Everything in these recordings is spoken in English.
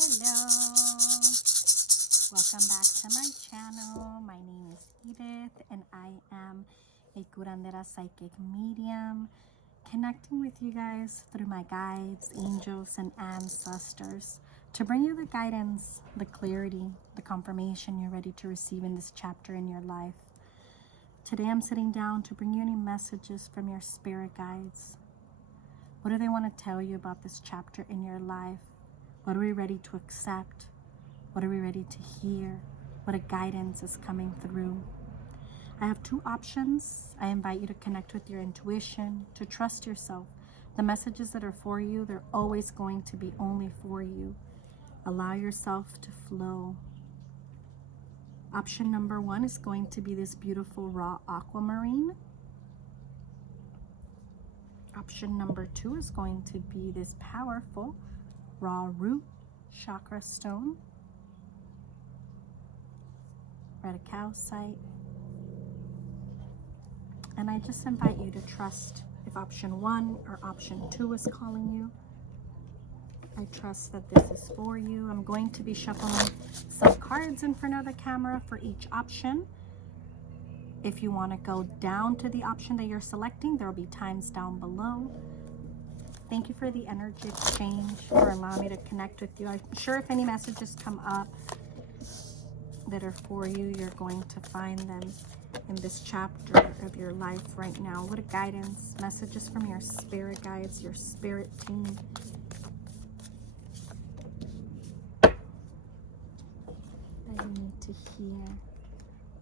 Hello, welcome back to my channel. My name is Edith and I am a curandera psychic medium, connecting with you guys through my guides, angels, and ancestors to bring you the guidance, the clarity, the confirmation you're ready to receive in this chapter in your life. Today I'm sitting down to bring you any messages from your spirit guides. What do they want to tell you about this chapter in your life? What are we ready to accept? What are we ready to hear? What a guidance is coming through? I have two options. I invite you to connect with your intuition, to trust yourself. The messages that are for you, they're always going to be only for you. Allow yourself to flow. Option number one is going to be this beautiful raw aquamarine. Option number two is going to be this powerful raw root chakra stone, Red Calcite. And I just invite you to trust if option one or option two is calling you. I trust that this is for you. I'm going to be shuffling some cards in front of the camera for each option. If you want to go down to the option that you're selecting, there will be times down below. Thank you for the energy exchange, for allowing me to connect with you. I'm sure if any messages come up that are for you, you're going to find them in this chapter of your life right now. What a guidance. Messages from your spirit guides, your spirit team. That you need to hear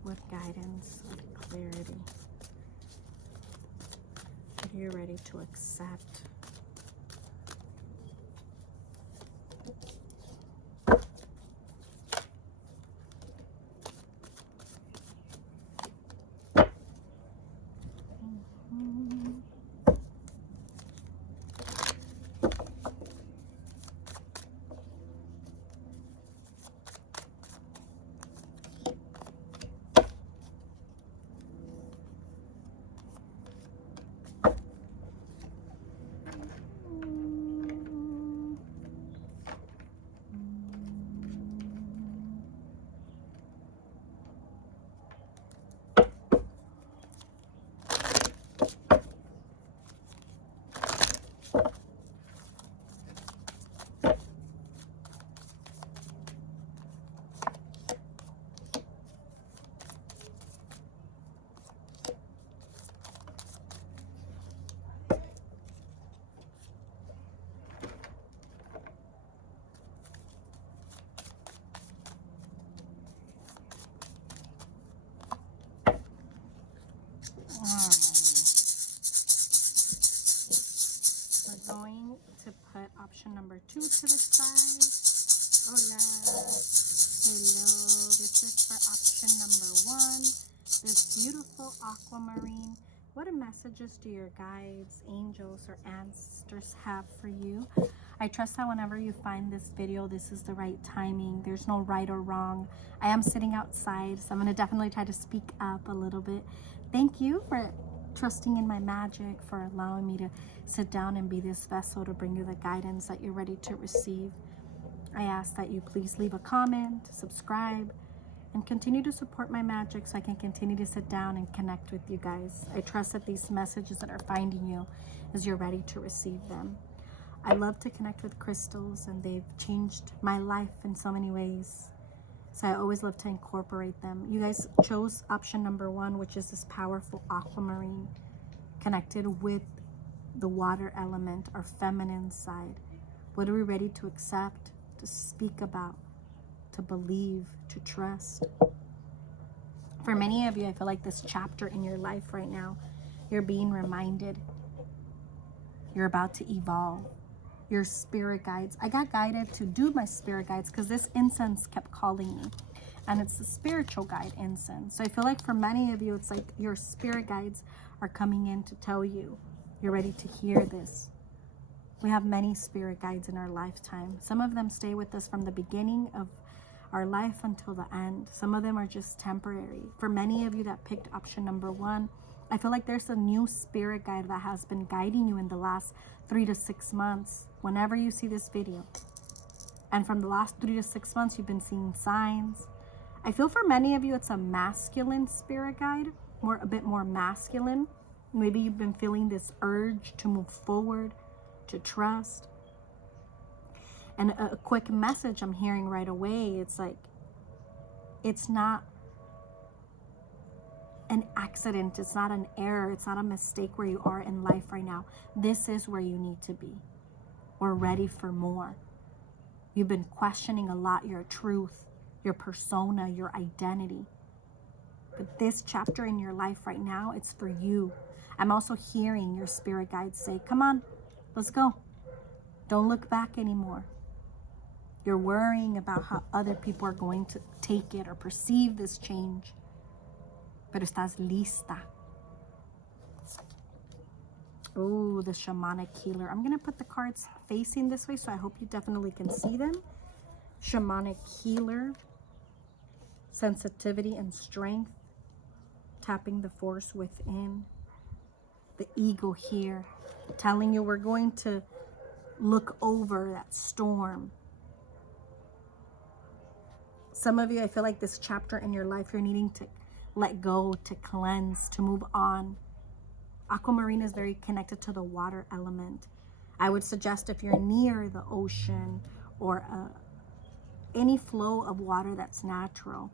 with guidance, with clarity. That you're ready to accept. We're going to put option number two to the side. Hola. Hello. This is for option number one. This beautiful aquamarine. What messages do your guides, angels, or ancestors have for you? I trust that whenever you find this video, this is the right timing. There's no right or wrong. I am sitting outside, so I'm going to definitely try to speak up a little bit. Thank you for trusting in my magic, for allowing me to sit down and be this vessel to bring you the guidance that you're ready to receive. I ask that you please leave a comment, subscribe, and continue to support my magic so I can continue to sit down and connect with you guys. I trust that these messages that are finding you as you're ready to receive them. I love to connect with crystals, and they've changed my life in so many ways. So I always love to incorporate them. You guys chose option number one, which is this powerful aquamarine connected with the water element, our feminine side. What are we ready to accept, to speak about, to believe, to trust? For many of you, I feel like this chapter in your life right now, you're being reminded you're about to evolve. Your spirit guides. I got guided to do my spirit guides because this incense kept calling me, and it's the spiritual guide incense. So I feel like for many of you, it's like your spirit guides are coming in to tell you you're ready to hear this. We have many spirit guides in our lifetime. Some of them stay with us from the beginning of our life until the end. Some of them are just temporary. For many of you that picked option number one, I feel like there's a new spirit guide that has been guiding you in the last 3 to 6 months. Whenever you see this video, And from the last 3 to 6 months, you've been seeing signs. I feel for many of you, it's a masculine spirit guide, a bit more masculine. Maybe you've been feeling this urge to move forward, to trust. And a quick message I'm hearing right away, it's like, it's not an accident, it's not an error, it's not a mistake where you are in life right now. This is where you need to be. We're ready for more. You've been questioning a lot your truth, your persona, your identity. But this chapter in your life right now, it's for you. I'm also hearing your spirit guides say, come on, let's go. Don't look back anymore. You're worrying about how other people are going to take it or perceive this change. Pero estás lista. Oh, the shamanic healer. I'm going to put the cards facing this way, so I hope you definitely can see them. Shamanic healer. Sensitivity and strength. Tapping the force within. The ego here. Telling you we're going to look over that storm. Some of you, I feel like this chapter in your life, you're needing to let go, to cleanse, to move on. Aquamarine is very connected to the water element. I would suggest if you're near the ocean or any flow of water that's natural,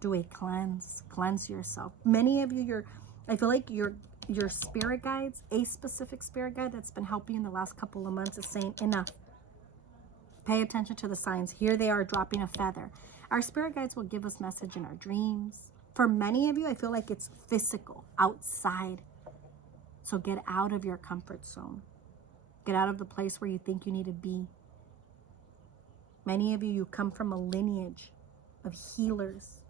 do a cleanse yourself. Many of you, I feel like your spirit guides, a specific spirit guide that's been helping you in the last couple of months is saying enough. Pay attention to the signs. Here they are dropping a feather. Our spirit guides will give us message in our dreams. For many of you, I feel like it's physical, outside. So get out of your comfort zone. Get out of the place where you think you need to be. Many of you, you come from a lineage of healers.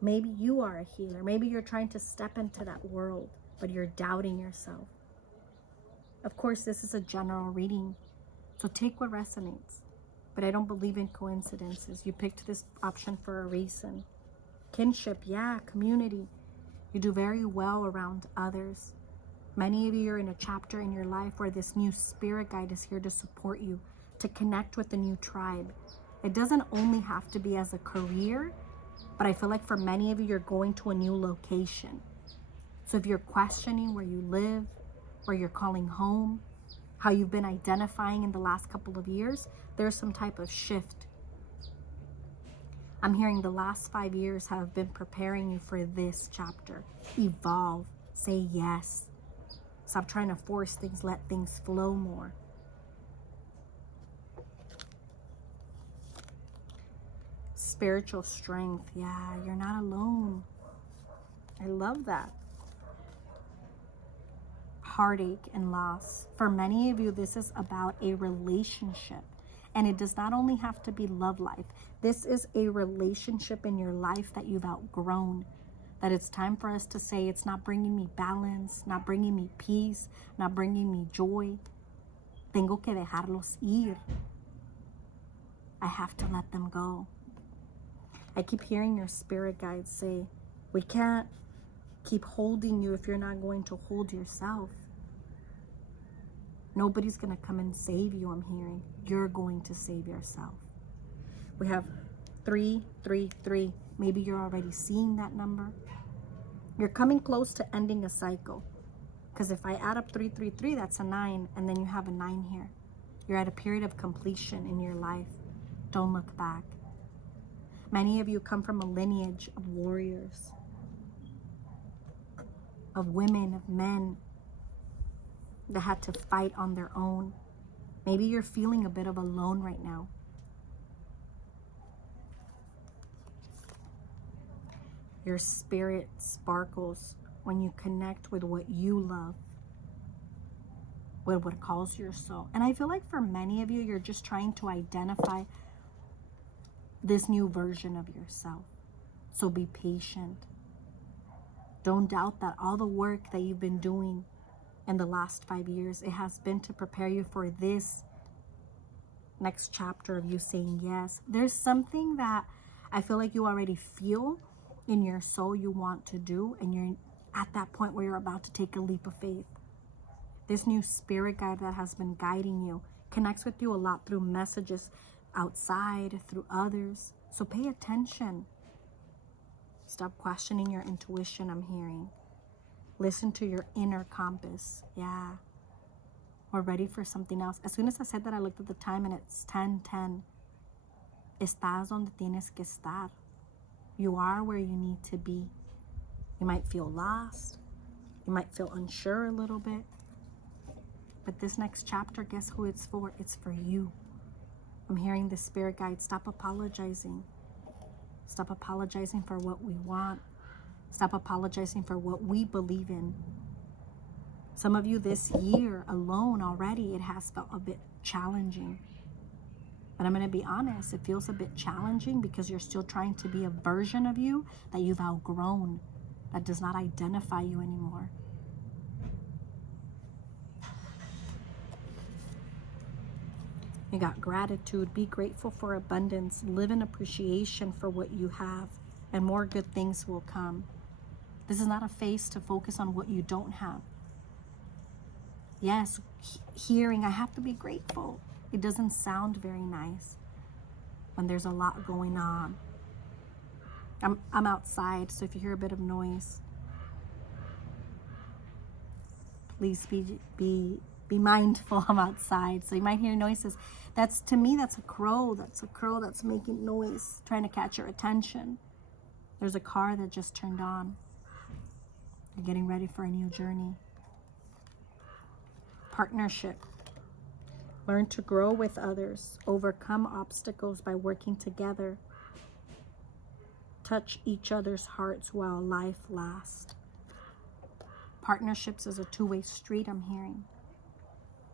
Maybe you are a healer. Maybe you're trying to step into that world, but you're doubting yourself. Of course, this is a general reading, so take what resonates. But I don't believe in coincidences. You picked this option for a reason. Kinship, yeah, community. You do very well around others. Many of you are in a chapter in your life where this new spirit guide is here to support you, to connect with the new tribe. It doesn't only have to be as a career, but I feel like for many of you, you're going to a new location. So if you're questioning where you live, where you're calling home, how you've been identifying in the last couple of years, there's some type of shift. I'm hearing the last 5 years have been preparing you for this chapter. Evolve. Say yes. Stop trying to force things. Let things flow more. Spiritual strength. Yeah, you're not alone. I love that. Heartache and loss. For many of you, this is about a relationship. And it does not only have to be love life. This is a relationship in your life that you've outgrown. That it's time for us to say, it's not bringing me balance, not bringing me peace, not bringing me joy. Tengo que dejarlos ir. I have to let them go. I keep hearing your spirit guides say, we can't keep holding you if you're not going to hold yourself. Nobody's going to come and save you, I'm hearing. You're going to save yourself. We have 333. Maybe you're already seeing that number. You're coming close to ending a cycle. Because if I add up 333, that's a 9. And then you have a 9 here. You're at a period of completion in your life. Don't look back. Many of you come from a lineage of warriors. Of women, of men. That had to fight on their own. Maybe you're feeling a bit of alone right now. Your spirit sparkles when you connect with what you love, with what calls your soul. And I feel like for many of you, you're just trying to identify this new version of yourself. So be patient. Don't doubt that all the work that you've been doing in the last 5 years, it has been to prepare you for this next chapter of you saying yes. There's something that I feel like you already feel in your soul you want to do, and you're at that point where you're about to take a leap of faith. This new spirit guide that has been guiding you connects with you a lot through messages outside, through others. So pay attention. Stop questioning your intuition, I'm hearing. Listen to your inner compass. Yeah. We're ready for something else. As soon as I said that, I looked at the time and it's 10:10. Estás donde tienes que estar. You are where you need to be. You might feel lost. You might feel unsure a little bit. But this next chapter, guess who it's for? It's for you. I'm hearing the spirit guide. Stop apologizing. Stop apologizing for what we want. Stop apologizing for what we believe in. Some of you this year alone already, it has felt a bit challenging. But I'm going to be honest, it feels a bit challenging because you're still trying to be a version of you that you've outgrown, that does not identify you anymore. You got gratitude. Be grateful for abundance. Live in appreciation for what you have, and more good things will come. This is not a phase to focus on what you don't have. Yes, hearing, I have to be grateful. It doesn't sound very nice when there's a lot going on. I'm outside, so if you hear a bit of noise, please be mindful. I'm outside, so you might hear noises. That's, to me, that's a crow. That's a crow that's making noise, trying to catch your attention. There's a car that just turned on. You're getting ready for a new journey. Partnership. Learn to grow with others. Overcome obstacles by working together. Touch each other's hearts while life lasts. Partnerships is a two-way street, I'm hearing.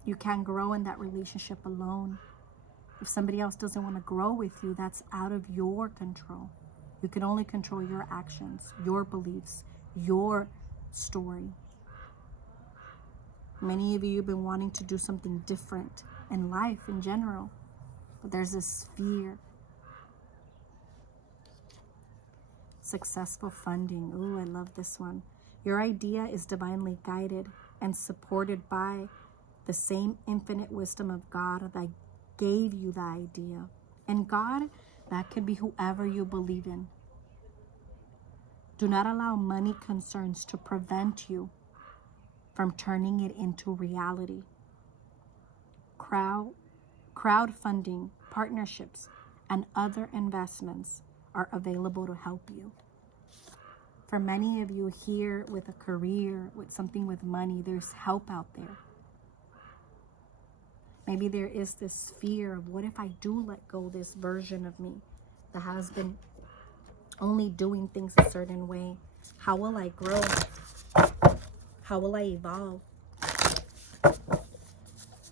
You can't grow in that relationship alone. If somebody else doesn't want to grow with you, that's out of your control. You can only control your actions, your beliefs, your story. Many of you have been wanting to do something different in life in general, but there's this fear. Successful funding. Ooh, I love this one. Your idea is divinely guided and supported by the same infinite wisdom of God that gave you the idea. And God, that could be whoever you believe in. Do not allow money concerns to prevent you from turning it into reality. Crowdfunding, partnerships, and other investments are available to help you. For many of you here with a career, with something with money, there's help out there. Maybe there is this fear of, what if I do let go this version of me that has been only doing things a certain way? How will I grow? How will I evolve?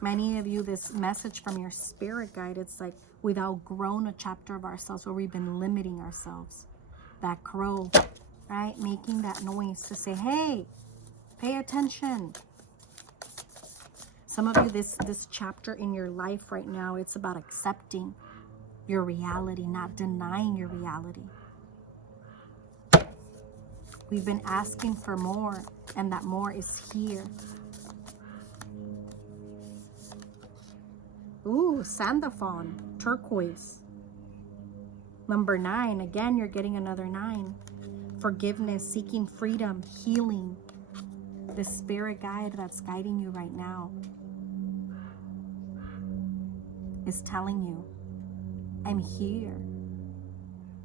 Many of you, this message from your spirit guide, it's like we've outgrown a chapter of ourselves where we've been limiting ourselves. That crow, right? Making that noise to say, hey, pay attention. Some of you, this chapter in your life right now, it's about accepting your reality, not denying your reality. We've been asking for more, and that more is here. Ooh, Sandaphone, turquoise. Number 9, again, you're getting another 9. Forgiveness, seeking freedom, healing. The spirit guide that's guiding you right now is telling you, I'm here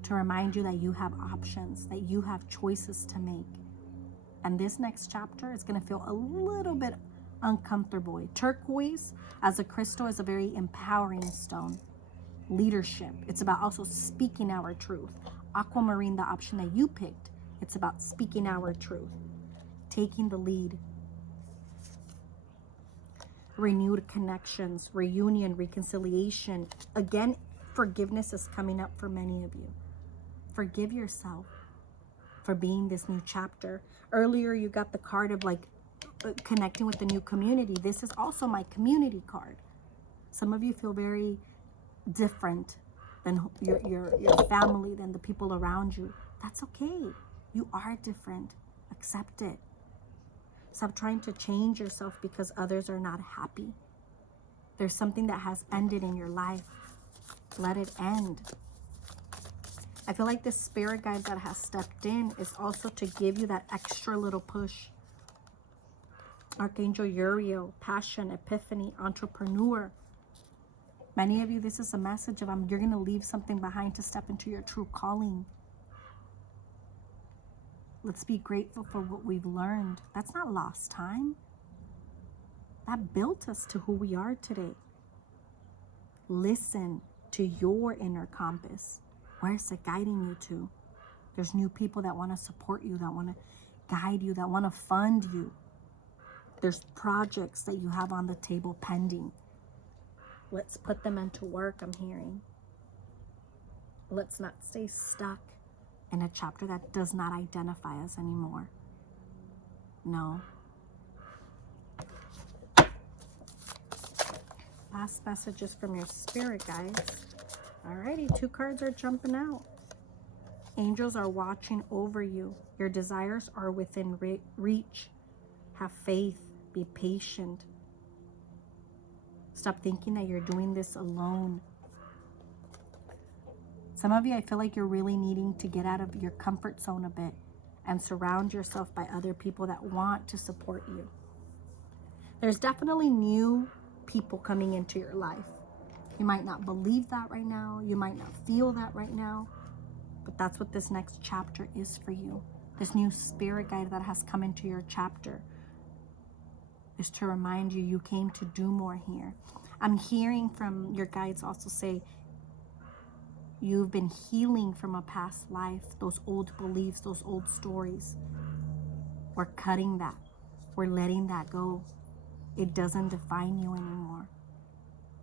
to remind you that you have options, that you have choices to make. And this next chapter is going to feel a little bit uncomfortable. Turquoise, as a crystal, is a very empowering stone. Leadership. It's about also speaking our truth. Aquamarine, the option that you picked, it's about speaking our truth. Taking the lead. Renewed connections, reunion, reconciliation. Again, forgiveness is coming up for many of you. Forgive yourself for being this new chapter. Earlier, you got the card of like connecting with the new community. This is also my community card. Some of you feel very different than your family, than the people around you. That's okay. You are different. Accept it. Stop trying to change yourself because others are not happy. There's something that has ended in your life. Let it end. I feel like this spirit guide that has stepped in is also to give you that extra little push. Archangel Uriel, passion, epiphany, entrepreneur. Many of you, this is a message of you're going to leave something behind to step into your true calling. Let's be grateful for what we've learned. That's not lost time. That built us to who we are today. Listen to your inner compass. Where's it guiding you to? There's new people that want to support you, that want to guide you, that want to fund you. There's projects that you have on the table pending. Let's put them into work, I'm hearing. Let's not stay stuck in a chapter that does not identify us anymore. No. Last messages from your spirit guides. Alrighty, 2 cards are jumping out. Angels are watching over you. Your desires are within reach. Have faith. Be patient. Stop thinking that you're doing this alone. Some of you, I feel like you're really needing to get out of your comfort zone a bit and surround yourself by other people that want to support you. There's definitely new people coming into your life. You might not believe that right now. You might not feel that right now. But that's what this next chapter is for you. This new spirit guide that has come into your chapter is to remind you you came to do more here. I'm hearing from your guides also say you've been healing from a past life, those old beliefs, those old stories. We're cutting that. We're letting that go. It doesn't define you anymore.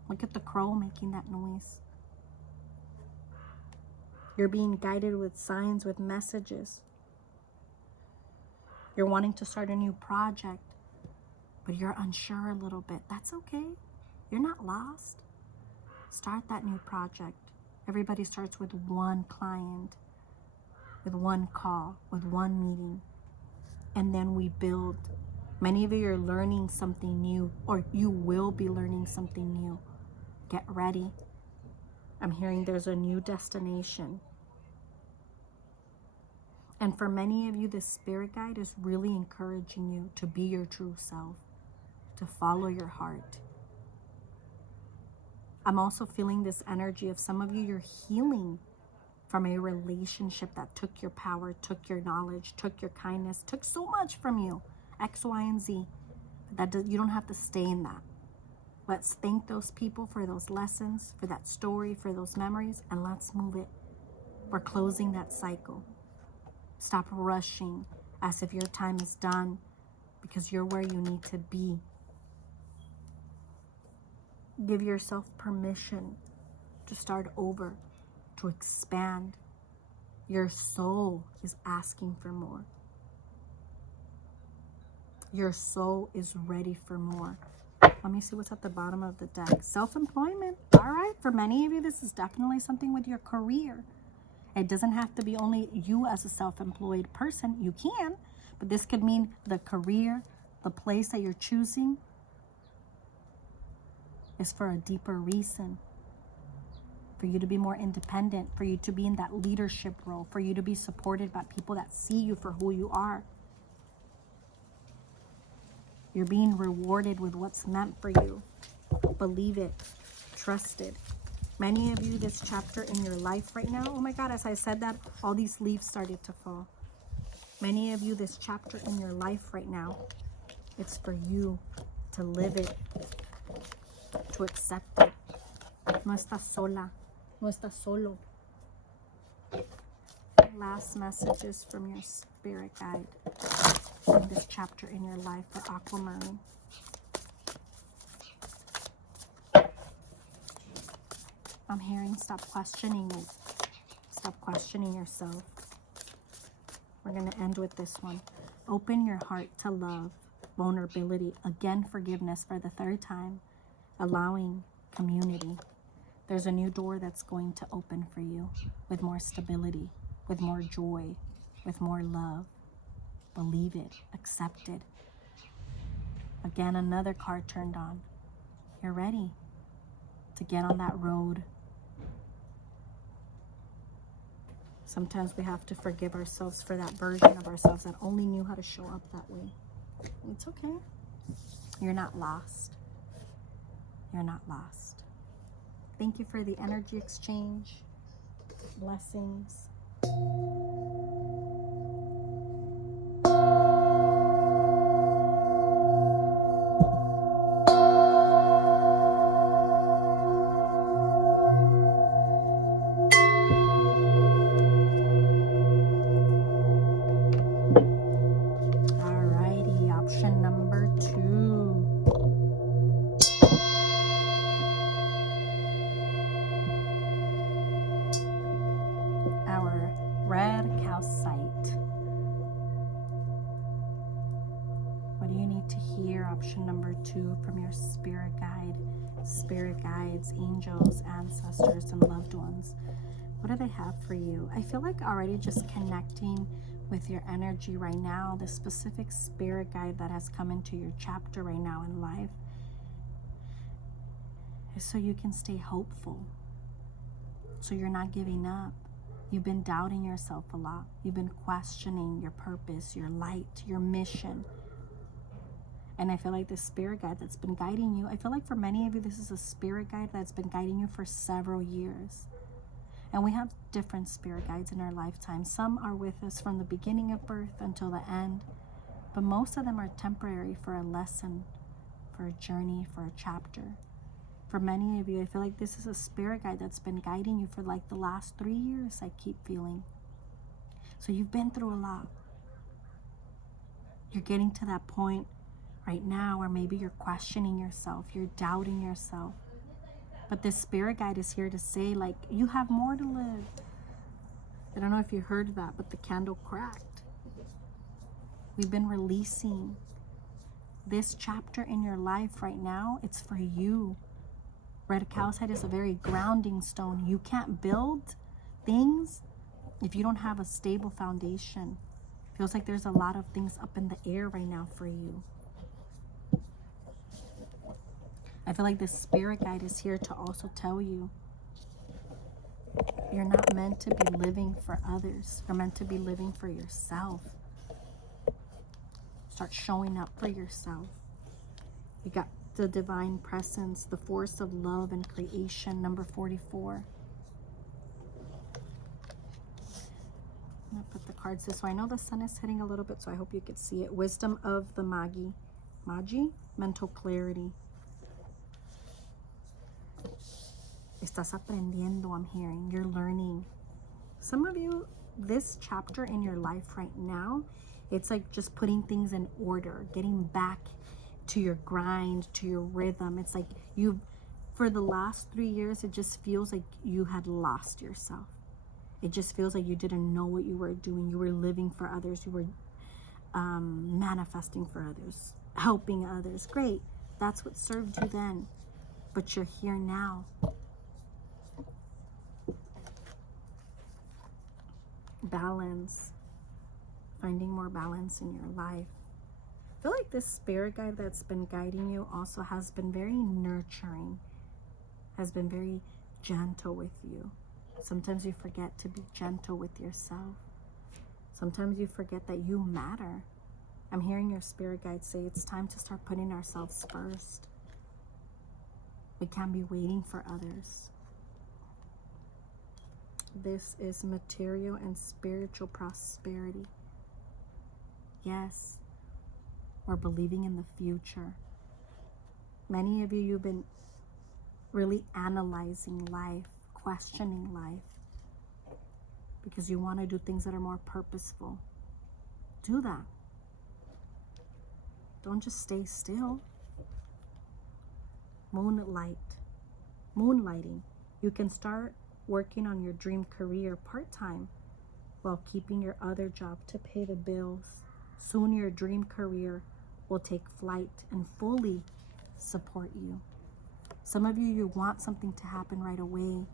Look at the crow making that noise. You're being guided with signs, with messages. You're wanting to start a new project, but you're unsure a little bit. That's okay. You're not lost. Start that new project. Everybody starts with one client, with one call, with one meeting, and then we build. Many of you are learning something new, or you will be learning something new. Get ready. I'm hearing there's a new destination. And for many of you, this spirit guide is really encouraging you to be your true self, to follow your heart. I'm also feeling this energy of some of you, you're healing from a relationship that took your power, took your knowledge, took your kindness, took so much from you, X, Y, and Z. You don't have to stay in that. Let's thank those people for those lessons, for that story, for those memories, and let's move it. We're closing that cycle. Stop rushing as if your time is done, because you're where you need to be. Give yourself permission to start over, to expand. Your soul is asking for more. Your soul is ready for more. Let me see what's at the bottom of the deck. Self-employment. All right. For many of you, this is definitely something with your career. It doesn't have to be only you as a self-employed person. You can, but this could mean the career, the place that you're choosing is for a deeper reason. For you to be more independent, for you to be in that leadership role, for you to be supported by people that see you for who you are. You're being rewarded with what's meant for you. Believe it. Trust it. Many of you, this chapter in your life right now, oh my God, as I said that, all these leaves started to fall. Many of you, this chapter in your life right now, it's for you to live it, to accept it. No estás sola. No estás solo. Last messages from your spirit guide in this chapter in your life for Aquamarine. I'm hearing stop questioning it. Stop questioning yourself. We're going to end with this one. Open your heart to love, vulnerability, again forgiveness for the 3rd time, allowing community. There's a new door that's going to open for you with more stability, with more joy, with more love. Believe it. Accept it. Again, another card turned on. You're ready. to get on that road. Sometimes we have to forgive ourselves for that version of ourselves that only knew how to show up that way. It's okay. You're not lost. You're not lost. Thank you for the energy exchange. Blessings. Alrighty, option number 2. Our red calcite. What do you need to hear? Option number 2 from your spirit guides, angels, ancestors, and loved ones. What do they have for you? I feel like already just connecting with your energy right now, the specific spirit guide that has come into your chapter right now in life, is so you can stay hopeful, so you're not giving up. You've been doubting yourself a lot. You've been questioning your purpose, your light, your mission. And I feel like this spirit guide that's been guiding you, I feel like for many of you, this is a spirit guide that's been guiding you for several years. And we have different spirit guides in our lifetime. Some are with us from the beginning of birth until the end, but most of them are temporary for a lesson, for a journey, for a chapter. For many of you, I feel like this is a spirit guide that's been guiding you for like the last 3 years, I keep feeling. So you've been through a lot. You're getting to that point right now where maybe you're questioning yourself, you're doubting yourself. But this spirit guide is here to say, like, you have more to live. I don't know if you heard that, but the candle cracked. We've been releasing this chapter in your life right now. It's for you. Red calcite is a very grounding stone. You can't build things if you don't have a stable foundation. Feels like there's a lot of things up in the air right now for you. I feel like this spirit guide is here to also tell you you're not meant to be living for others. You're meant to be living for yourself. Start showing up for yourself. You got the divine presence, the force of love and creation, number 44. I'm going to put the cards this way. I know the sun is hitting a little bit, so I hope you could see it. Wisdom of the Magi. Mental clarity. Estás aprendiendo, I'm hearing. You're learning. Some of you, this chapter in your life right now, it's like just putting things in order, getting back to your grind, to your rhythm. It's like for the last 3 years, it just feels like you had lost yourself. It just feels like you didn't know what you were doing. You were living for others. You were manifesting for others, helping others. Great. That's what served you then. But you're here now. Balance. Finding more balance in your life. I feel like this spirit guide that's been guiding you also has been very nurturing, has been very gentle with you. Sometimes you forget to be gentle with yourself. Sometimes you forget that you matter. I'm hearing your spirit guide say it's time to start putting ourselves first. We can't be waiting for others. This is material and spiritual prosperity. Yes, we're believing in the future. Many of you, you've been really analyzing life, questioning life, because you want to do things that are more purposeful. Do that. Don't just stay still. Moonlighting. You can start working on your dream career part-time while keeping your other job to pay the bills. Soon your dream career will take flight and fully support you. Some of you, you want something to happen right away.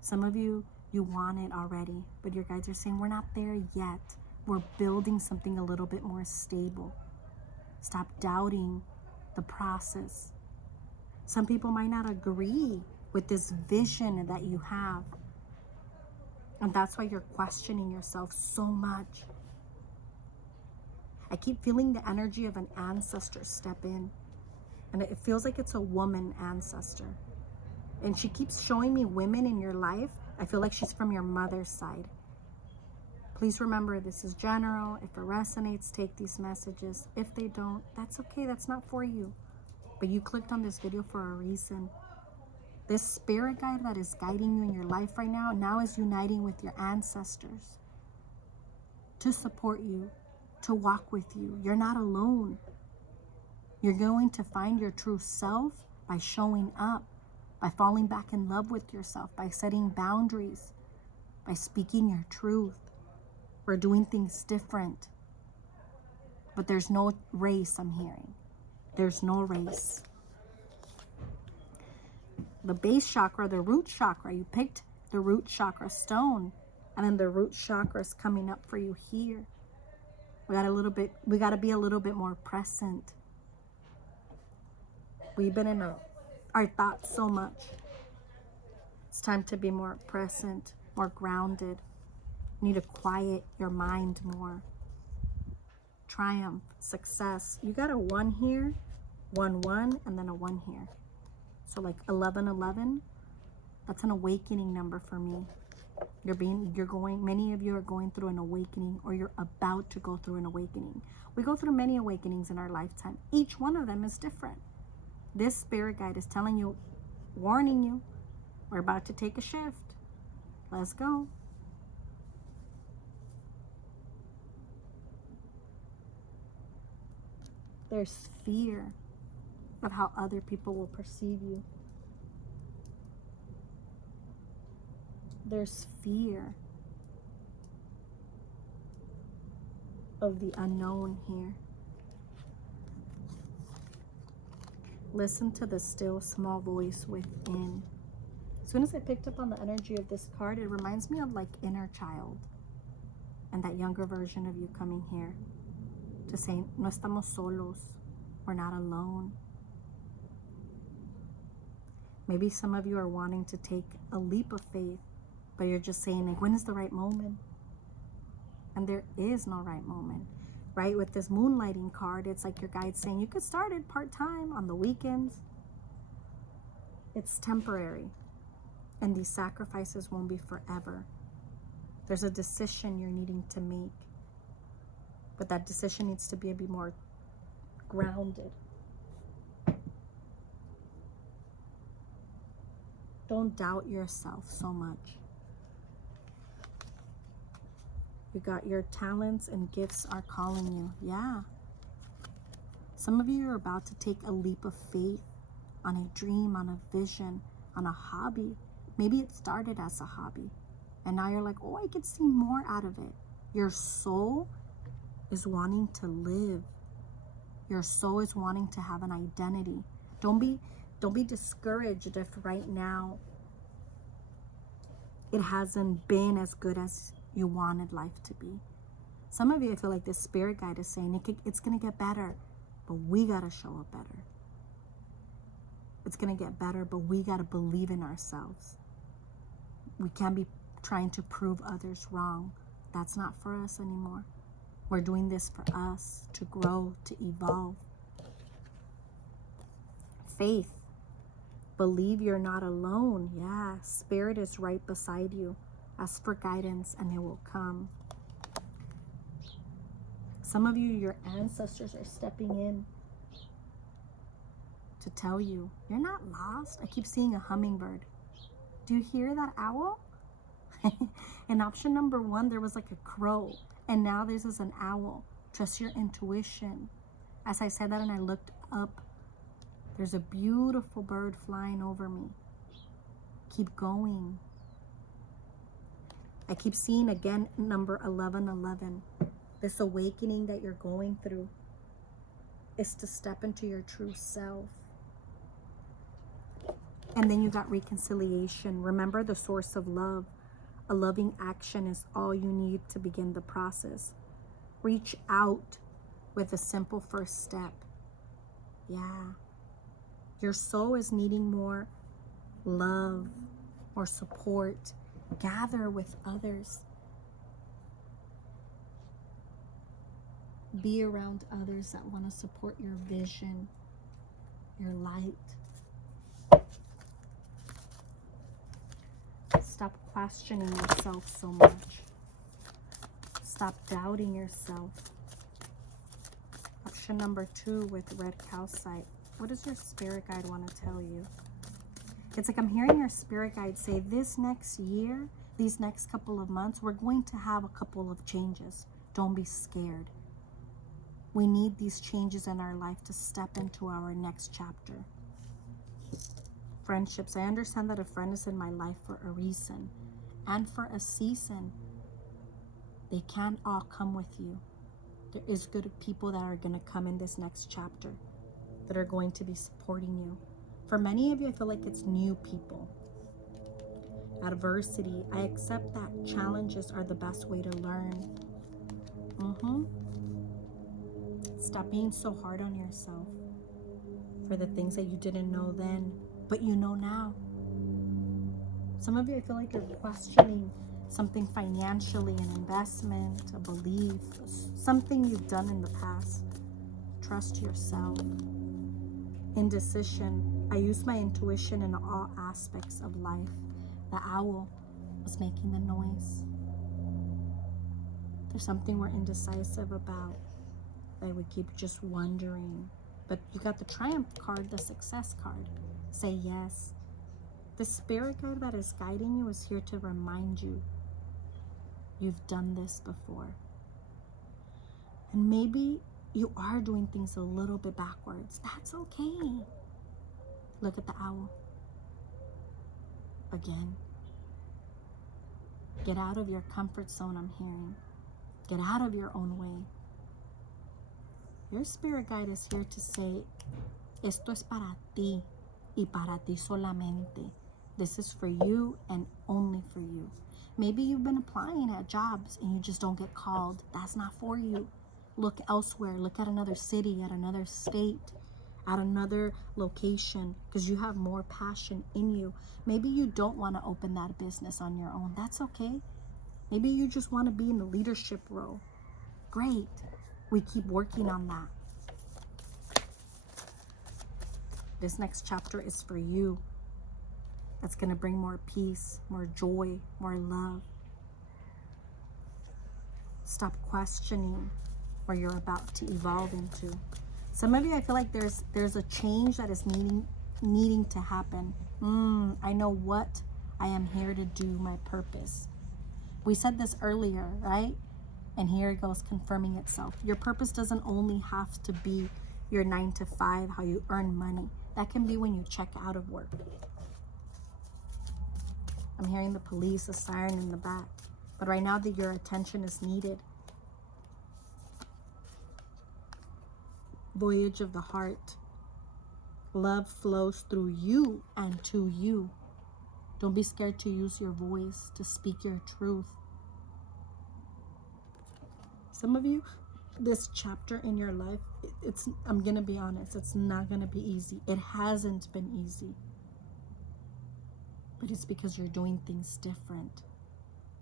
Some of you, you want it already, but your guides are saying, we're not there yet. We're building something a little bit more stable. Stop doubting the process. Some people might not agree with this vision that you have. And that's why you're questioning yourself so much. I keep feeling the energy of an ancestor step in. And it feels like it's a woman ancestor. And she keeps showing me women in your life. I feel like she's from your mother's side. Please remember, this is general. If it resonates, take these messages. If they don't, that's okay. That's not for you. But you clicked on this video for a reason. This spirit guide that is guiding you in your life right now is uniting with your ancestors to support you, to walk with you. You're not alone. You're going to find your true self by showing up, by falling back in love with yourself, by setting boundaries, by speaking your truth. We're doing things different. But there's no race, I'm hearing. There's no race. The base chakra, the root chakra, you picked the root chakra stone, and then the root chakra is coming up for you here. We got to be a little bit more present. We've been in our thoughts so much. It's time to be more present, more grounded. You need to quiet your mind more. Triumph, success. You got a 1 here, 1, 1, and then a 1 here. So like 11, 11, that's an awakening number for me. Many of you are going through an awakening, or you're about to go through an awakening. We go through many awakenings in our lifetime. Each one of them is different. This spirit guide is telling you, warning you, we're about to take a shift. Let's go. There's fear of how other people will perceive you. There's fear of the unknown here. Listen to the still small voice within. As soon as I picked up on the energy of this card, it reminds me of like inner child and that younger version of you coming here to say, no estamos solos, we're not alone. Maybe some of you are wanting to take a leap of faith, but you're just saying, like, when is the right moment? And there is no right moment, right? With this moonlighting card, it's like your guide saying you could start it part-time on the weekends. It's temporary, and these sacrifices won't be forever. There's a decision you're needing to make, but that decision needs to be a bit more grounded. Don't doubt yourself so much. You got your talents and gifts are calling you. Yeah. Some of you are about to take a leap of faith on a dream, on a vision, on a hobby. Maybe it started as a hobby, and now you're like, oh, I could see more out of it. Your soul is wanting to live. Your soul is wanting to have an identity. Don't be discouraged if right now it hasn't been as good as you wanted life to be. Some of you, I feel like this spirit guide is saying it's going to get better, but we got to show up better. It's going to get better, but we got to believe in ourselves. We can't be trying to prove others wrong. That's not for us anymore. We're doing this for us to grow, to evolve. Faith. Believe you're not alone. Yeah, spirit is right beside you. Ask for guidance and it will come. Some of you, your ancestors are stepping in to tell you, you're not lost. I keep seeing a hummingbird. Do you hear that owl? In option number 1, there was like a crow. And now this is an owl. Trust your intuition. As I said that and I looked up, there's a beautiful bird flying over me. Keep going. I keep seeing again number 1111. This awakening that you're going through is to step into your true self. And then you got reconciliation. Remember the source of love. A loving action is all you need to begin the process. Reach out with a simple first step. Yeah. Your soul is needing more love or support. Gather with others. Be around others that want to support your vision, your light. Stop questioning yourself so much. Stop doubting yourself. Option number 2 with Red Calcite. What does your spirit guide want to tell you? It's like I'm hearing your spirit guide say this next year, these next couple of months, we're going to have a couple of changes. Don't be scared. We need these changes in our life to step into our next chapter. Friendships. I understand that a friend is in my life for a reason and for a season. They can't all come with you. There is good people that are going to come in this next chapter that are going to be supporting you. For many of you, I feel like it's new people. Adversity. I accept that challenges are the best way to learn. Stop being so hard on yourself for the things that you didn't know then, but you know now. Some of you, I feel like you're questioning something financially, an investment, a belief, something you've done in the past. Trust yourself. Indecision. I use my intuition in all aspects of life. The owl was making the noise. There's something we're indecisive about, that we keep just wondering. But you got the Triumph card, the Success card. Say yes. The spirit guide that is guiding you is here to remind you you've done this before. And maybe you are doing things a little bit backwards. That's okay. Look at the owl. Again. Get out of your comfort zone, I'm hearing. Get out of your own way. Your spirit guide is here to say, esto es para ti y para ti solamente. This is for you and only for you. Maybe you've been applying at jobs and you just don't get called. That's not for you. Look elsewhere. Look at another city, at another state, at another location, because you have more passion in you. Maybe you don't want to open that business on your own. That's okay. Maybe you just want to be in the leadership role. Great. We keep working on that. This next chapter is for you. That's going to bring more peace, more joy, more love. Stop questioning where you're about to evolve into. Some of you, I feel like there's a change that is needing to happen. I know what I am here to do, my purpose. We said this earlier, right? And here it goes, confirming itself. Your purpose doesn't only have to be your 9 to 5, how you earn money. That can be when you check out of work. I'm hearing the police, a siren in the back. But right now that your attention is needed. Voyage of the heart. Love flows through you and to you. Don't be scared to use your voice, to speak your truth. Some of you, this chapter in your life, I'm going to be honest, it's not going to be easy. It hasn't been easy. But it's because you're doing things different.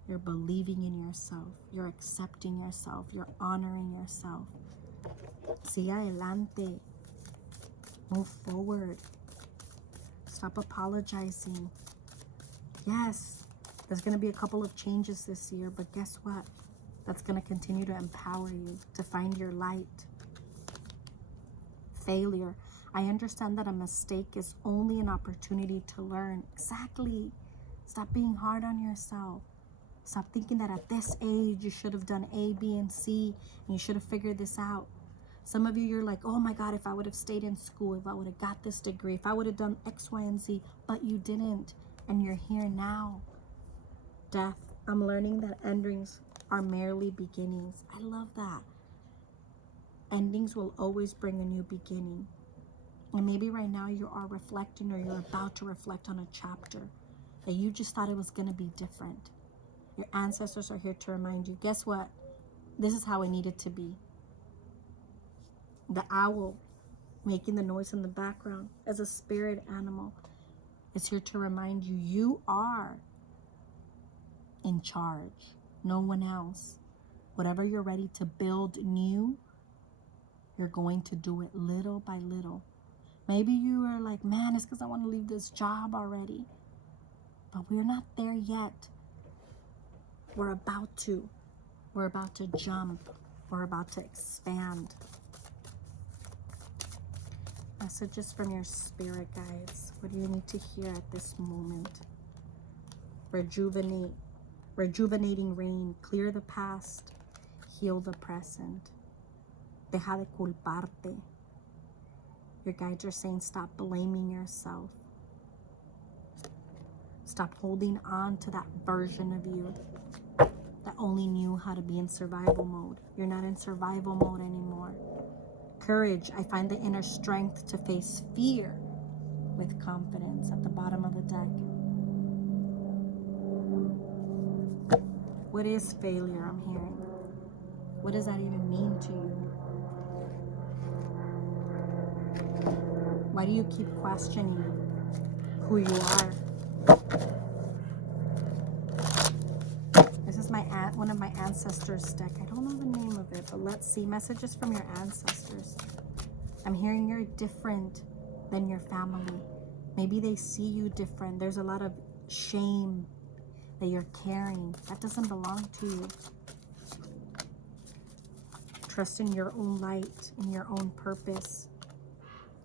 You're believing in yourself. You're accepting yourself. You're honoring yourself. Siga adelante. Move forward. Stop apologizing. Yes, there's going to be a couple of changes this year, but guess what? That's going to continue to empower you to find your light. Failure. I understand that a mistake is only an opportunity to learn. Exactly. Stop being hard on yourself. Stop thinking that at this age you should have done A, B, and C, and you should have figured this out. Some of you, you're like, oh my God, if I would have stayed in school, if I would have got this degree, if I would have done X, Y, and Z, but you didn't, and you're here now. Death. I'm learning that endings are merely beginnings. I love that. Endings will always bring a new beginning. And maybe right now you are reflecting, or you're about to reflect on a chapter that you just thought it was going to be different. Your ancestors are here to remind you, guess what? This is how it needed to be. The owl making the noise in the background as a spirit animal. It's here to remind you, you are in charge, no one else. Whatever you're ready to build new, you're going to do it little by little. Maybe you are like, man, it's because I want to leave this job already. But we're not there yet. We're about to. We're about to jump. We're about to expand. Messages from your spirit guides. What do you need to hear at this moment? Rejuvenate. Rejuvenating rain. Clear the past. Heal the present. Deja de culparte. Your guides are saying stop blaming yourself. Stop holding on to that version of you that only knew how to be in survival mode. You're not in survival mode anymore. Courage. I find the inner strength to face fear with confidence at the bottom of the deck. What is failure, I'm hearing? What does that even mean to you? Why do you keep questioning who you are? This is one of my ancestors' deck. I don't know the name of it, but let's see. Messages from your ancestors. I'm hearing you're different than your family. Maybe they see you different. There's a lot of shame that you're carrying. That doesn't belong to you. Trust in your own light, in your own purpose.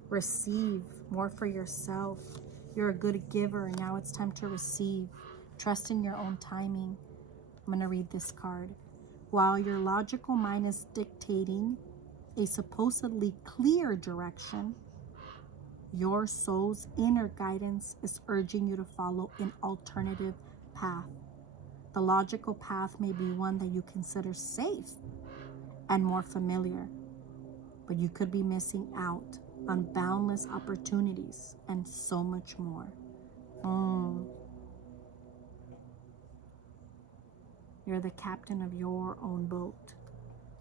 Receive more for yourself. You're a good giver. Now it's time to receive. Trust in your own timing. I'm going to read this card. While your logical mind is dictating a supposedly clear direction, your soul's inner guidance is urging you to follow an alternative path. The logical path may be one that you consider safe and more familiar, but you could be missing out on boundless opportunities and so much more. You're the captain of your own boat.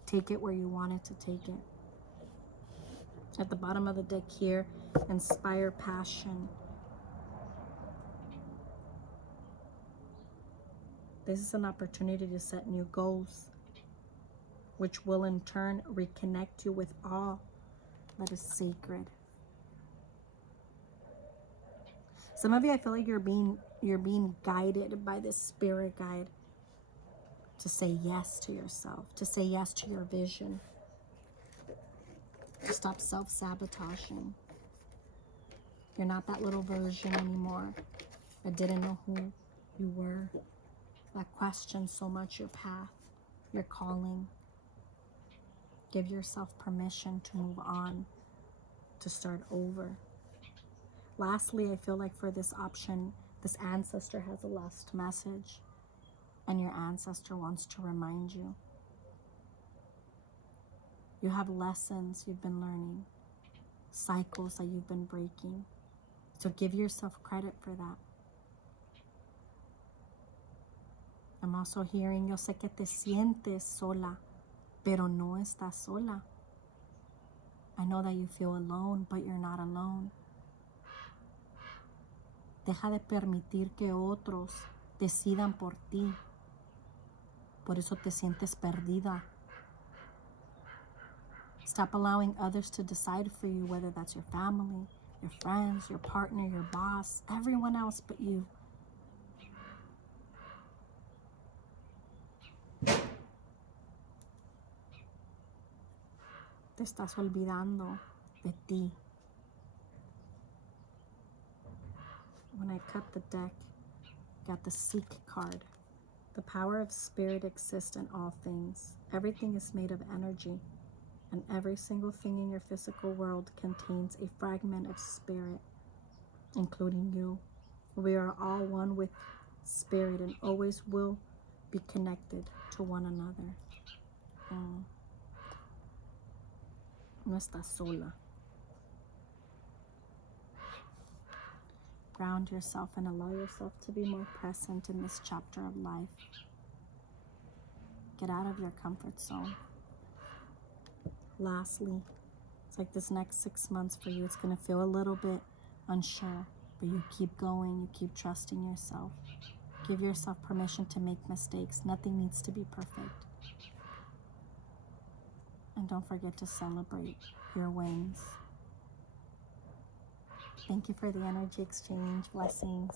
Take it where you want it to take it. At the bottom of the deck here, inspire passion. This is an opportunity to set new goals, which will in turn reconnect you with all that is sacred. Some of you, I feel like you're being guided by this spirit guide to say yes to yourself, to say yes to your vision, to stop self-sabotaging. You're not that little version anymore that didn't know who you were, that questioned so much your path, your calling. Give yourself permission to move on, to start over. Lastly, I feel like for this option, this ancestor has a last message, and your ancestor wants to remind you. You have lessons you've been learning, cycles that you've been breaking. So give yourself credit for that. I'm also hearing, yo sé que te sientes sola, pero no estás sola. I know that you feel alone, but you're not alone. Deja de permitir que otros decidan por ti. Por eso te sientes perdida. Stop allowing others to decide for you, whether that's your family, your friends, your partner, your boss, everyone else but you. Te estás olvidando de ti. When I cut the deck, got the Seek card. The power of spirit exists in all things. Everything is made of energy, and every single thing in your physical world contains a fragment of spirit, including you. We are all one with spirit and always will be connected to one another. No estás sola. Ground yourself and allow yourself to be more present in this chapter of life. Get out of your comfort zone. Lastly, It's like this next 6 months for you, it's going to feel a little bit unsure, but you keep going, you keep trusting yourself. Give yourself permission to make mistakes. Nothing needs to be perfect. And don't forget to celebrate your wins. Thank you for the energy exchange. Blessings.